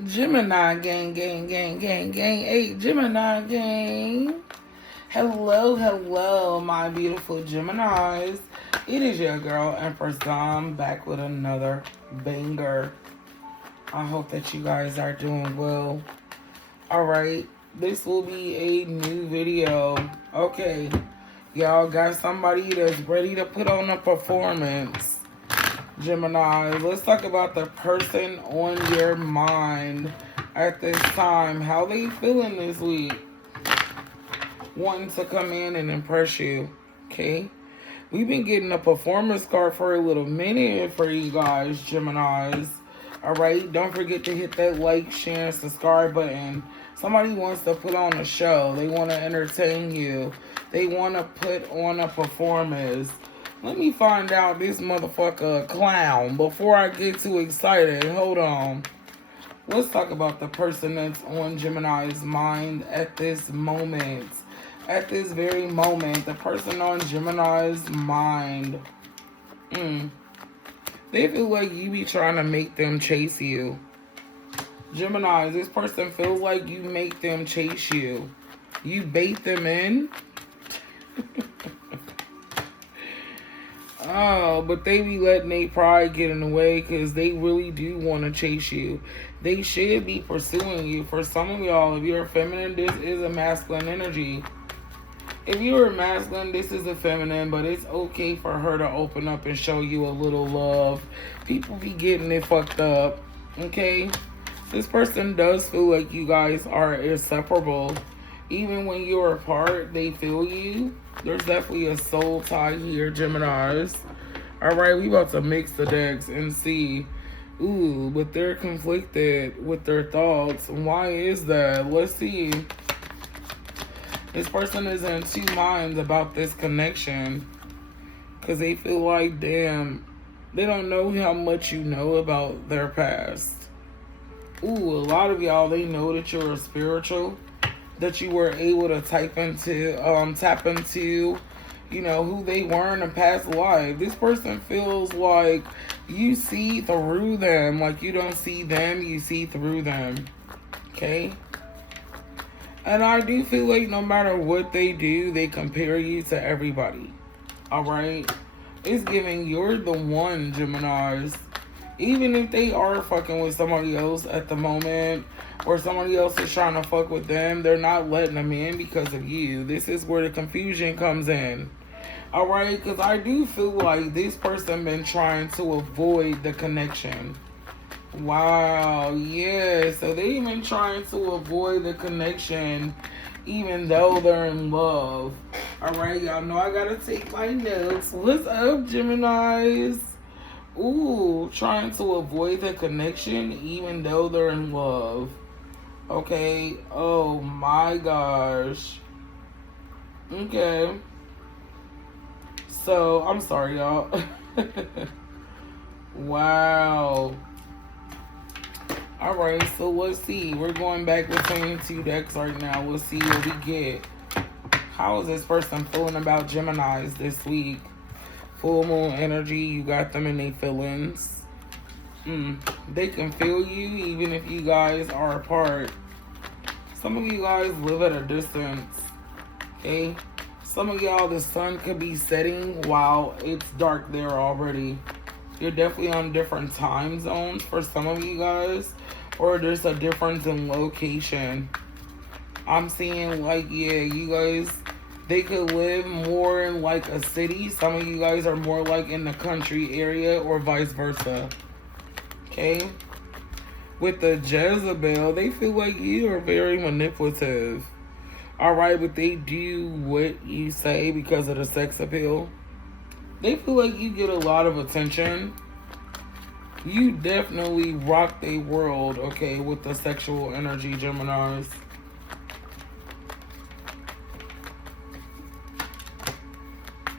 Gemini gang, gang, gang, gang, gang. Hey, Gemini gang. Hello, hello, my beautiful Geminis. It is your girl, Empress Dom, back with another banger. I hope that you guys are doing well. Alright, this will be a new video. Okay, y'all got somebody that's ready to put on a performance. Gemini, let's talk about the person on your mind at this time. How they feeling this week? Wanting to come in and impress you. Okay? We've been getting a performance card for a little minute for you guys, Geminis. Alright? Don't forget to hit that like, share, and subscribe button. Somebody wants to put on a show. They want to entertain you. They want to put on a performance. Let me find out this motherfucker a clown before I get too excited. Hold on. Let's talk about the person that's on Gemini's mind at this moment. At this very moment, the person on Gemini's mind. They feel like you be trying to make them chase you. Gemini, this person feels like you make them chase you. You bait them in. Oh, but they be letting their pride get in the way because they really do want to chase you. They should be pursuing you. For some of y'all, if you're feminine, this is a masculine energy. If you're masculine, this is a feminine, but it's okay for her to open up and show you a little love. People be getting it fucked up, okay? This person does feel like you guys are inseparable. Even when you're apart, they feel you. There's definitely a soul tie here, Geminis. Alright, we about to mix the decks and see. Ooh, but they're conflicted with their thoughts. Why is that? Let's see. This person is in two minds about this connection. Because they feel like, damn, they don't know how much you know about their past. Ooh, a lot of y'all, they know that you're a spiritual. That you were able to tap into, you know, who they were in a past life. This person feels like you see through them. Like you don't see them, you see through them. Okay? And I do feel like no matter what they do, they compare you to everybody. Alright? It's giving you're the one, Geminis. Even if they are fucking with somebody else at the moment, or somebody else is trying to fuck with them, they're not letting them in because of you. This is where the confusion comes in. Alright? Because I do feel like this person been trying to avoid the connection. Wow. Yeah. So they've been trying to avoid the connection even though they're in love. Alright? Y'all know I gotta take my notes. What's up, Geminis? Ooh, trying to avoid the connection even though they're in love. Okay. Oh my gosh. Okay. So, I'm sorry, y'all. Wow. Alright, so let's see. We're going back between two decks right now. We'll see what we get. How is this person feeling about Geminis this week? Full moon energy, you got them in their feelings. They can feel you even if you guys are apart. Some of you guys live at a distance. Okay? Some of y'all, the sun could be setting while it's dark there already. You're definitely on different time zones for some of you guys. Or there's a difference in location. I'm seeing like, yeah, you guys, they could live more in like a city. Some of you guys are more like in the country area or vice versa. Okay? With the Jezebel, they feel like you are very manipulative. Alright, but they do what you say because of the sex appeal. They feel like you get a lot of attention. You definitely rock their world, okay, with the sexual energy, Geminis.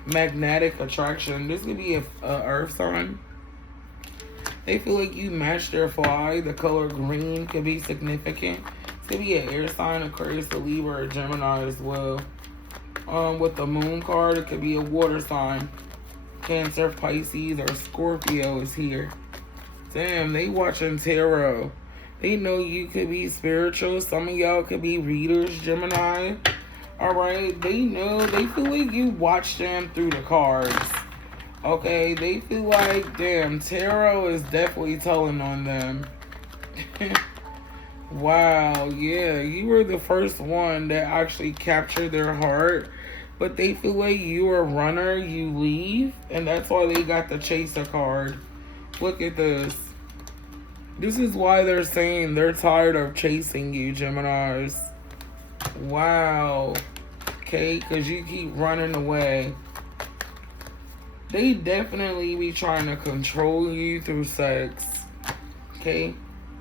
Magnetic attraction. This could be a earth sign. They feel like you match their fly. The color green could be significant. It could be an air sign, Aquarius, a Libra, or Gemini as well. With the moon card, it could be a water sign. Cancer, Pisces, or Scorpio is here. Damn, they watching tarot. They know you could be spiritual. Some of y'all could be readers, Gemini. Alright? They know, they feel like you watch them through the cards. Okay? They feel like, damn, tarot is definitely telling on them. Wow, yeah, you were the first one that actually captured their heart. But they feel like you're a runner, you leave, and that's why they got the chaser card. Look at this. This is why they're saying they're tired of chasing you, Geminis. Wow. Okay, because you keep running away. They definitely be trying to control you through sex. Okay?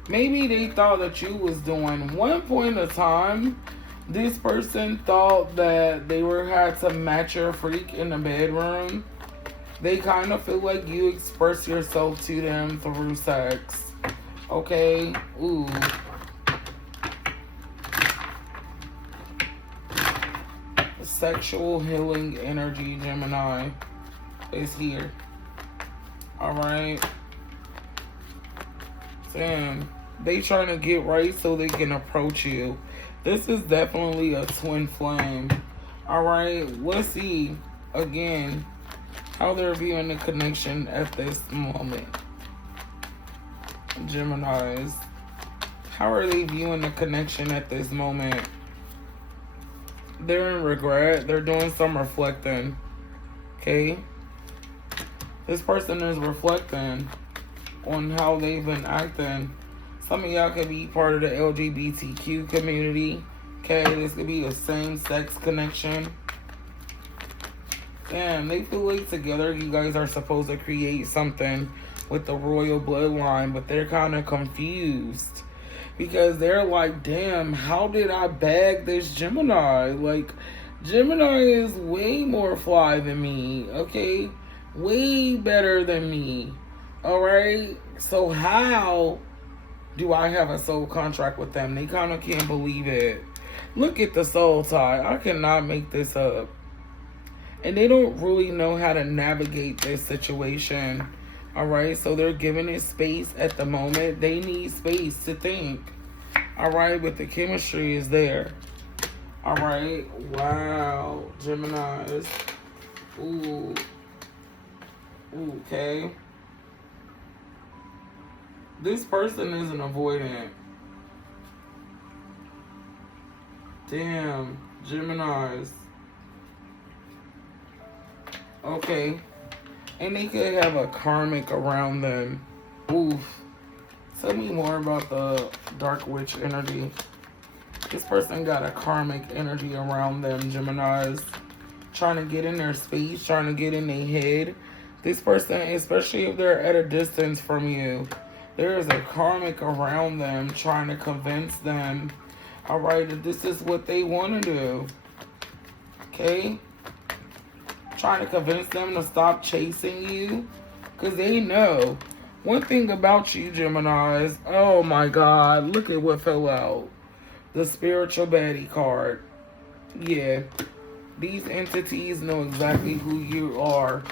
Maybe they thought that you was doing. One point of time, this person thought that they had to match your freak in the bedroom. They kind of feel like you express yourself to them through sex. Okay? Ooh. Sexual healing energy, Gemini, is here. Alright? Damn. They trying to get right so they can approach you. This is definitely a twin flame. Alright? Let's see, again, how they're viewing the connection at this moment. Geminis. How are they viewing the connection at this moment? They're in regret. They're doing some reflecting. Okay? This person is reflecting on how they've been acting. Some of y'all could be part of the LGBTQ community. Okay? This could be a same-sex connection. Damn, they feel like together you guys are supposed to create something with the royal bloodline, but they're kind of confused because they're like, damn, how did I bag this Gemini? Like, Gemini is way more fly than me, okay? Way better than me, alright? So how do I have a soul contract with them? They kind of can't believe it. Look at the soul tie. I cannot make this up. And they don't really know how to navigate this situation. Alright, so they're giving it space at the moment. They need space to think. Alright, but the chemistry is there. Alright, wow, Geminis. Ooh. Okay. This person is an avoidant. Damn, Geminis. Okay. And they could have a karmic around them. Oof. Tell me more about the dark witch energy. This person got a karmic energy around them, Geminis. Trying to get in their space, trying to get in their head. This person, especially if they're at a distance from you, there is a karmic around them trying to convince them, alright, that this is what they want to do. Okay? Trying to convince them to stop chasing you. Because they know. One thing about you, Geminis. Oh my God. Look at what fell out. The spiritual baddie card. Yeah. These entities know exactly who you are.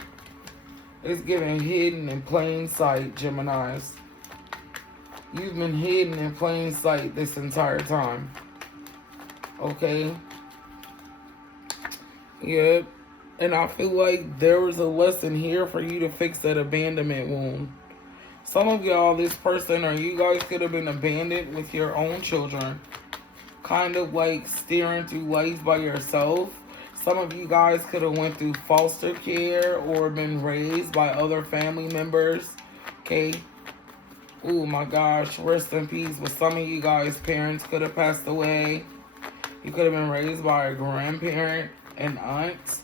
It's getting hidden in plain sight, Geminis. You've been hidden in plain sight this entire time. Okay? Yep. And I feel like there was a lesson here for you to fix that abandonment wound. Some of y'all, this person, or you guys could have been abandoned with your own children. Kind of like steering through life by yourself. Some of you guys could have went through foster care or been raised by other family members. Okay? Oh my gosh, rest in peace. But some of you guys' parents could have passed away. You could have been raised by a grandparent and aunts.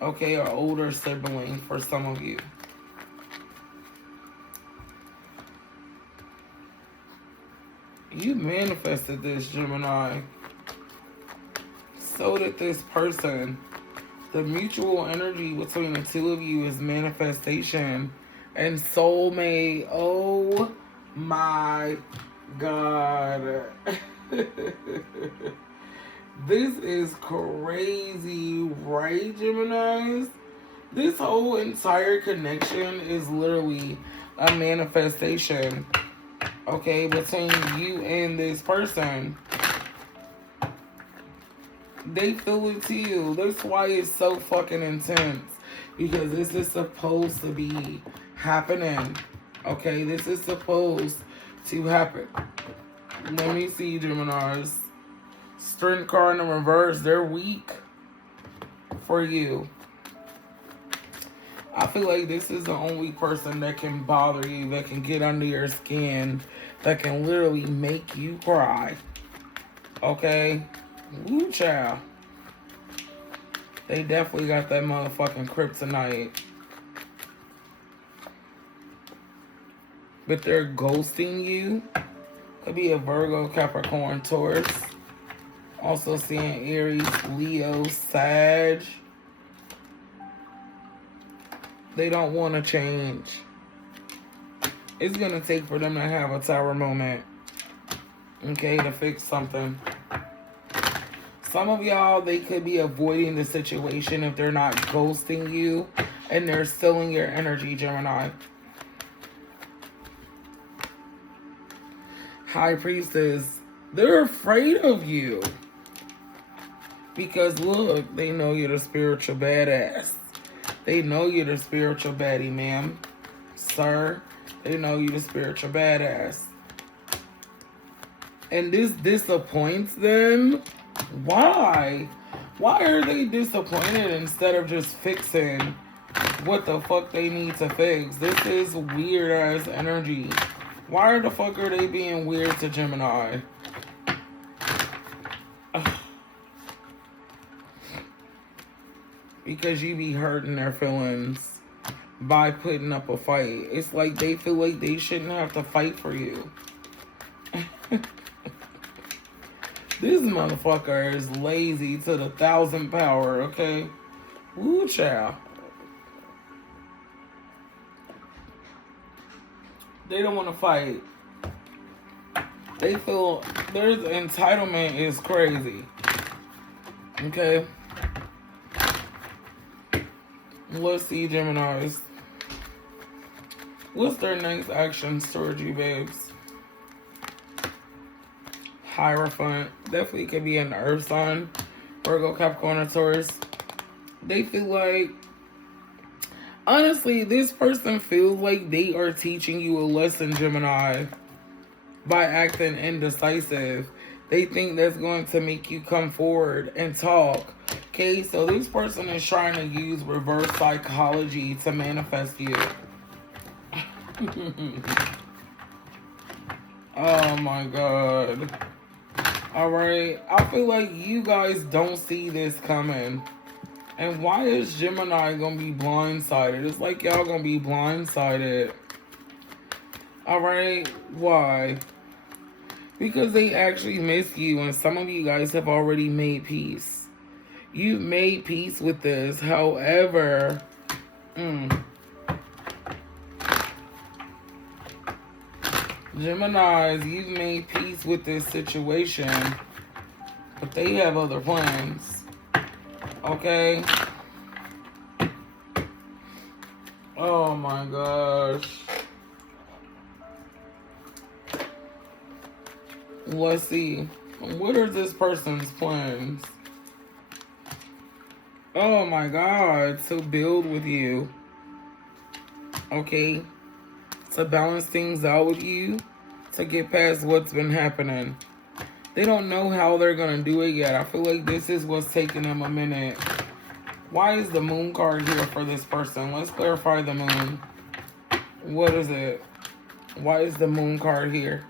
Okay, or older sibling for some of you. You manifested this, Gemini. So did this person. The mutual energy between the two of you is manifestation and soulmate. Oh my God. This is crazy, right, Geminis? This whole entire connection is literally a manifestation. Okay, between you and this person. They feel it too. That's why it's so fucking intense. Because this is supposed to be happening. Okay, this is supposed to happen. Let me see, Geminis. Strength card in reverse. They're weak for you. I feel like this is the only person that can bother you, that can get under your skin, that can literally make you cry. Okay? Woo, child. They definitely got that motherfucking kryptonite. But they're ghosting you. Could be a Virgo, Capricorn, Taurus. Also seeing Aries, Leo, Sag. They don't want to change. It's going to take for them to have a tower moment. Okay, to fix something. Some of y'all, they could be avoiding the situation if they're not ghosting you and they're stealing your energy, Gemini. High Priestess, they're afraid of you. Because look, they know you're the spiritual badass. They know you're the spiritual baddie, ma'am. Sir, they know you're the spiritual badass. And this disappoints them. Why? Why are they disappointed instead of just fixing what the fuck they need to fix? This is weird ass energy. Why the fuck are they being weird to Gemini? Because you be hurting their feelings by putting up a fight. It's like they feel like they shouldn't have to fight for you. This motherfucker is lazy to the 1,000 power, okay? Woo, child. They don't want to fight. They feel their entitlement is crazy. Okay? Let's see, Geminis. What's their next actions towards you, babes? Hierophant. Definitely could be an earth sign. Virgo, Capricorn, or Taurus. They feel like... Honestly, this person feels like they are teaching you a lesson, Gemini. By acting indecisive. They think that's going to make you come forward and talk. Okay, so this person is trying to use reverse psychology to manifest you. Oh my god. Alright, I feel like you guys don't see this coming. And why is Gemini gonna be blindsided? It's like y'all gonna be blindsided. Alright, why? Because they actually miss you, and some of you guys have already made peace. You've made peace with this. However, Geminis, you've made peace with this situation, but they have other plans. Okay? Oh my gosh. Let's see. What are this person's plans? Oh my god. To build with you. Okay? To balance things out with you. To get past what's been happening. They don't know how they're going to do it yet. I feel like this is what's taking them a minute. Why is the moon card here for this person? Let's clarify the moon. What is it? Why is the moon card here?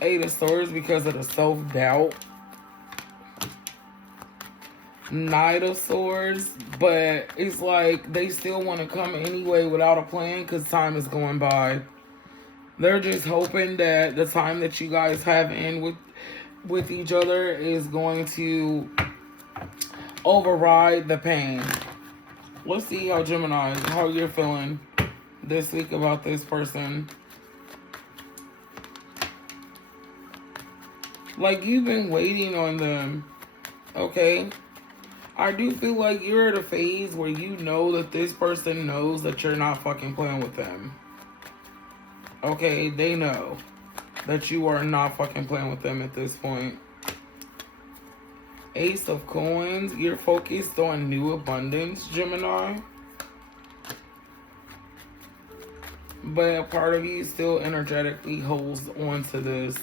Eight of Swords because of the self-doubt. Knight of Swords, but it's like they still want to come anyway without a plan because time is going by. They're just hoping that the time that you guys have in with each other is going to override the pain. Let's see how Gemini, how you're feeling this week about this person. Like you've been waiting on them, okay? I do feel like you're at a phase where you know that this person knows that you're not fucking playing with them. Okay, they know that you are not fucking playing with them at this point. Ace of Coins, you're focused on new abundance, Gemini. But a part of you still energetically holds on to this.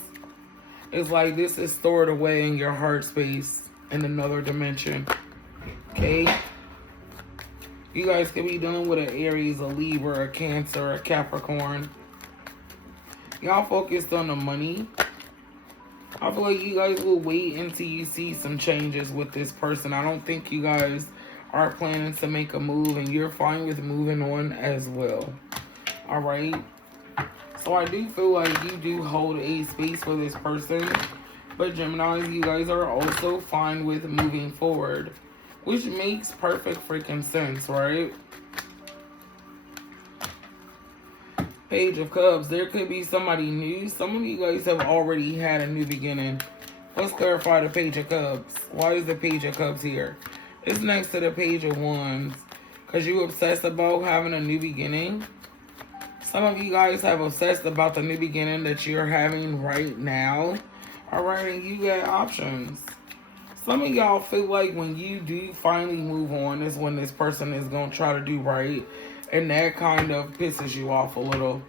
It's like this is stored away in your heart space in another dimension. Okay? You guys could be dealing with an Aries, a Libra, a Cancer, a Capricorn. Y'all focused on the money. I feel like you guys will wait until you see some changes with this person. I don't think you guys are planning to make a move, and you're fine with moving on as well. Alright? So I do feel like you do hold a space for this person. But Gemini, you guys are also fine with moving forward. Which makes perfect freaking sense, right? Page of Cups. There could be somebody new. Some of you guys have already had a new beginning. Let's clarify the Page of Cups. Why is the Page of Cups here? It's next to the Page of Wands. Because you obsessed about having a new beginning. Some of you guys have obsessed about the new beginning that you're having right now. Alright, and you got options. Some of y'all feel like when you do finally move on is when this person is going to try to do right. And that kind of pisses you off a little.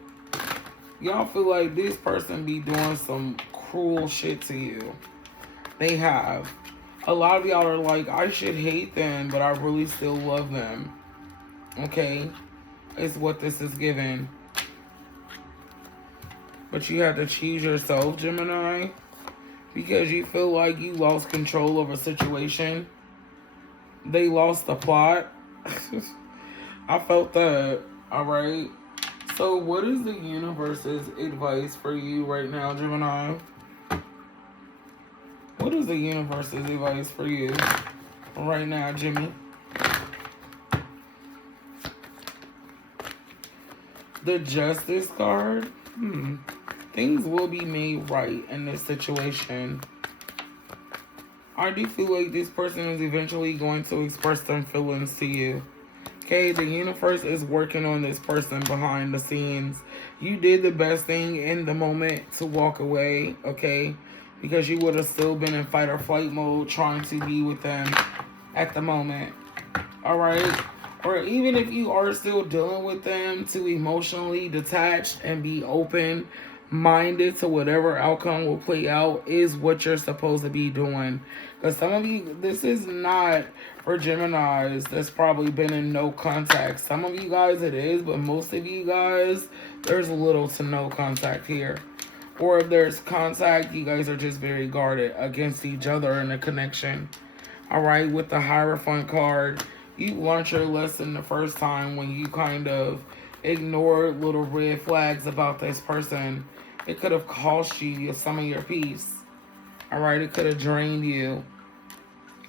Y'all feel like this person be doing some cruel shit to you. They have. A lot of y'all are like, I should hate them, but I really still love them. Okay? It's what this is giving. But you have to choose yourself, Gemini. Because you feel like you lost control of a situation. They lost the plot. I felt that. Alright. So what is the universe's advice for you right now, Gemini? What is the universe's advice for you right now, Jimmy? The Justice card? Things will be made right in this situation. I do feel like this person is eventually going to express their feelings to you. Okay, the universe is working on this person behind the scenes. You did the best thing in the moment to walk away, okay? Because you would have still been in fight or flight mode trying to be with them at the moment. Alright? Or even if you are still dealing with them, to emotionally detach and be open-minded to whatever outcome will play out is what you're supposed to be doing. Because some of you, this is not for Geminis that's probably been in no contact. Some of you guys it is, but most of you guys, there's little to no contact here. Or if there's contact, you guys are just very guarded against each other in a connection. Alright, with the Hierophant card, you learned your lesson the first time when you kind of ignored little red flags about this person. It could have cost you some of your peace. Alright, it could have drained you.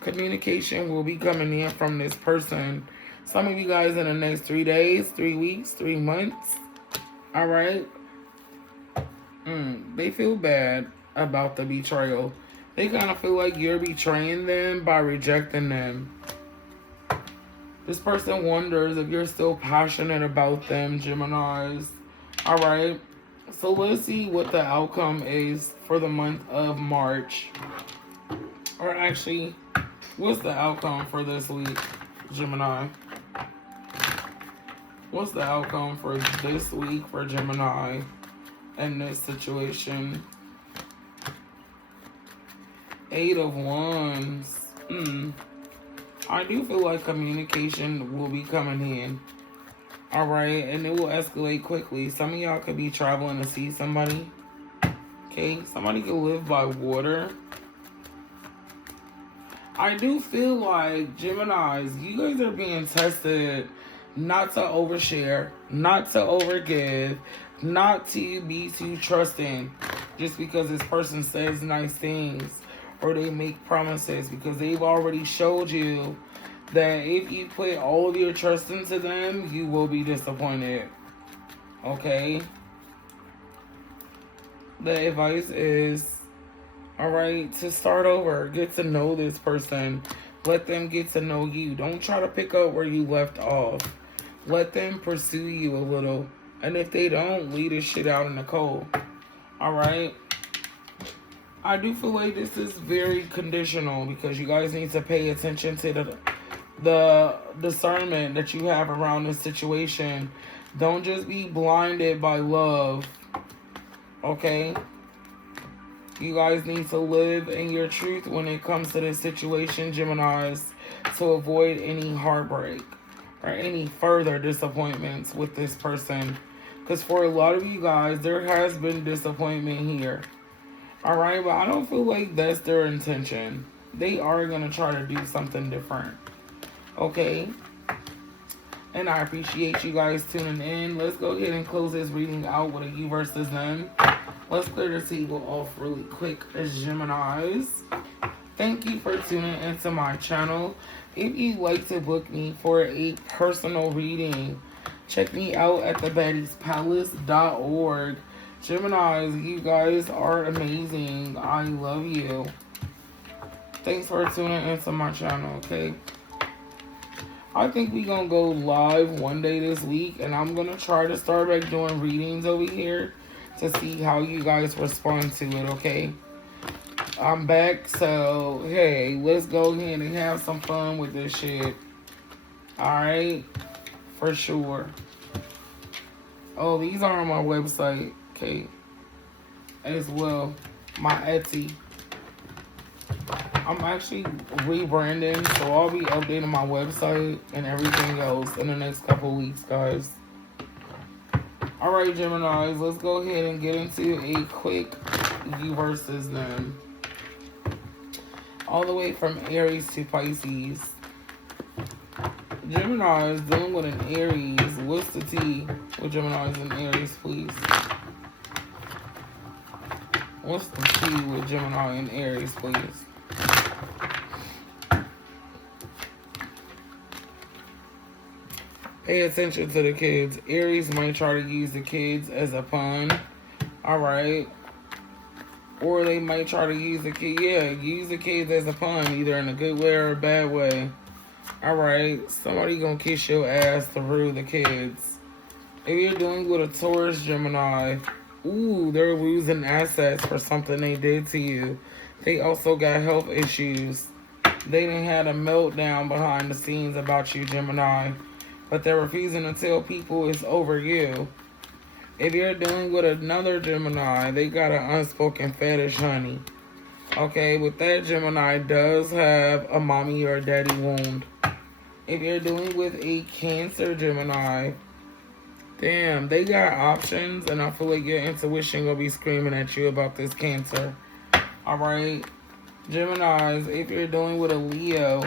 Communication will be coming in from this person. Some of you guys in the next 3 days, 3 weeks, 3 months. Alright? They feel bad about the betrayal. They kind of feel like you're betraying them by rejecting them. This person wonders if you're still passionate about them, Geminis. Alright? So let's see what the outcome is for the month of March. Or actually, what's the outcome for this week, Gemini? What's the outcome for this week for Gemini in this situation? 8 of Wands. I do feel like communication will be coming in. Alright, and it will escalate quickly. Some of y'all could be traveling to see somebody. Okay, somebody could live by water. I do feel like, Geminis, you guys are being tested not to overshare, not to overgive, not to be too trusting just because this person says nice things or they make promises, because they've already showed you that if you put all of your trust into them, you will be disappointed. Okay? The advice is, alright, to start over. Get to know this person. Let them get to know you. Don't try to pick up where you left off. Let them pursue you a little. And if they don't, leave this shit out in the cold. Alright? I do feel like this is very conditional because you guys need to pay attention to the discernment that you have around this situation. Don't just be blinded by love. Okay? You guys need to live in your truth when it comes to this situation, Geminis, to avoid any heartbreak or any further disappointments with this person. Because for a lot of you guys, there has been disappointment here. Alright, but I don't feel like that's their intention. They are going to try to do something different. Okay? And I appreciate you guys tuning in. Let's go ahead and close this reading out with a you versus them. Let's clear the table off really quick as Geminis. Thank you for tuning into my channel. If you'd like to book me for a personal reading, check me out at thebaddieспalace.org. Geminis, you guys are amazing. I love you. Thanks for tuning into my channel, okay? I think we're going to go live one day this week, and I'm going to try to start back doing readings over here to see how you guys respond to it, okay? I'm back, so, hey, let's go ahead and have some fun with this shit. Alright? For sure. Oh, these are on my website, okay? As well. My Etsy. I'm actually rebranding, so I'll be updating my website and everything else in the next couple weeks, guys. Alright, Geminis, let's go ahead and get into a quick you versus them. All the way from Aries to Pisces. Geminis dealing with an Aries. What's the tea with Geminis and Aries, please? What's the tea with Gemini and Aries, please? Pay attention to the kids. Aries might try to use the kids as a pun. Alright. Or they might try to use the kids. Yeah, use the kids as a pun. Either in a good way or a bad way. Alright. Somebody gonna kiss your ass through the kids. If you're dealing with a Taurus, Gemini. Ooh, they're losing assets for something they did to you. They also got health issues. They done had a meltdown behind the scenes about you, Gemini. But they're refusing to tell people it's over you. If you're dealing with another Gemini, they got an unspoken fetish, honey. Okay, but that Gemini does have a mommy or a daddy wound. If you're dealing with a Cancer Gemini, damn, they got options, and I feel like your intuition gonna be screaming at you about this Cancer. Alright? Geminis, if you're dealing with a Leo,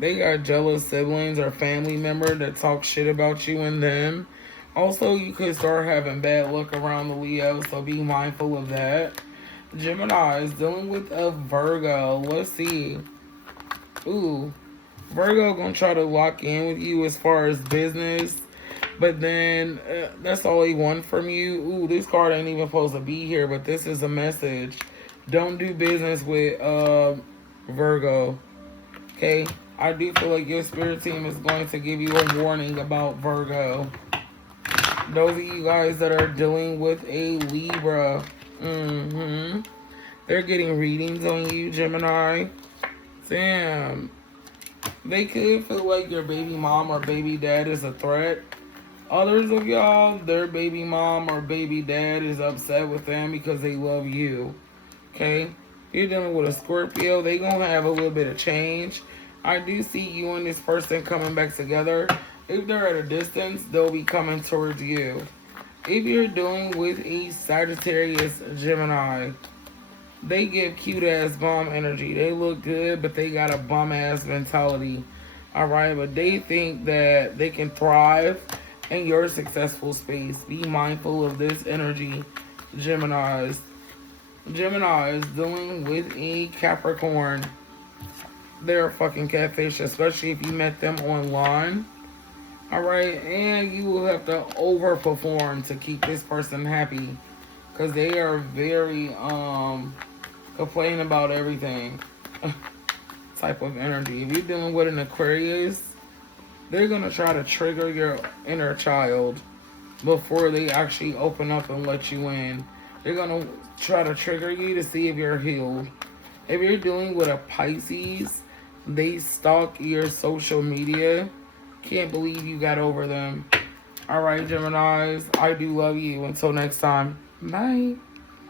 they got jealous siblings or family member that talk shit about you and them. Also, you could start having bad luck around the Leo, so be mindful of that. Gemini is dealing with a Virgo. Let's see. Ooh. Virgo gonna try to lock in with you as far as business. But then, that's all he wants from you. Ooh, this card ain't even supposed to be here, but this is a message. Don't do business with Virgo. Okay? I do feel like your spirit team is going to give you a warning about Virgo. Those of you guys that are dealing with a Libra, they're getting readings on you, Gemini. Damn. They could feel like your baby mom or baby dad is a threat. Others of y'all, their baby mom or baby dad is upset with them because they love you. Okay? You're dealing with a Scorpio. They gonna have a little bit of change. I do see you and this person coming back together. If they're at a distance, they'll be coming towards you. If you're dealing with a Sagittarius Gemini, they give cute ass bomb energy. They look good, but they got a bum ass mentality. Alright, but they think that they can thrive in your successful space. Be mindful of this energy, Geminis. Gemini is dealing with a Capricorn. They're a fucking catfish, especially if you met them online. Alright, and you will have to overperform to keep this person happy. Because they are very, complaining about everything type of energy. If you're dealing with an Aquarius, They're going to try to trigger your inner child before they actually open up and let you in. They're going to try to trigger you to see if you're healed. If you're dealing with a Pisces, they stalk your social media. Can't believe you got over them. All right, Geminis, I do love you. Until next time. Bye.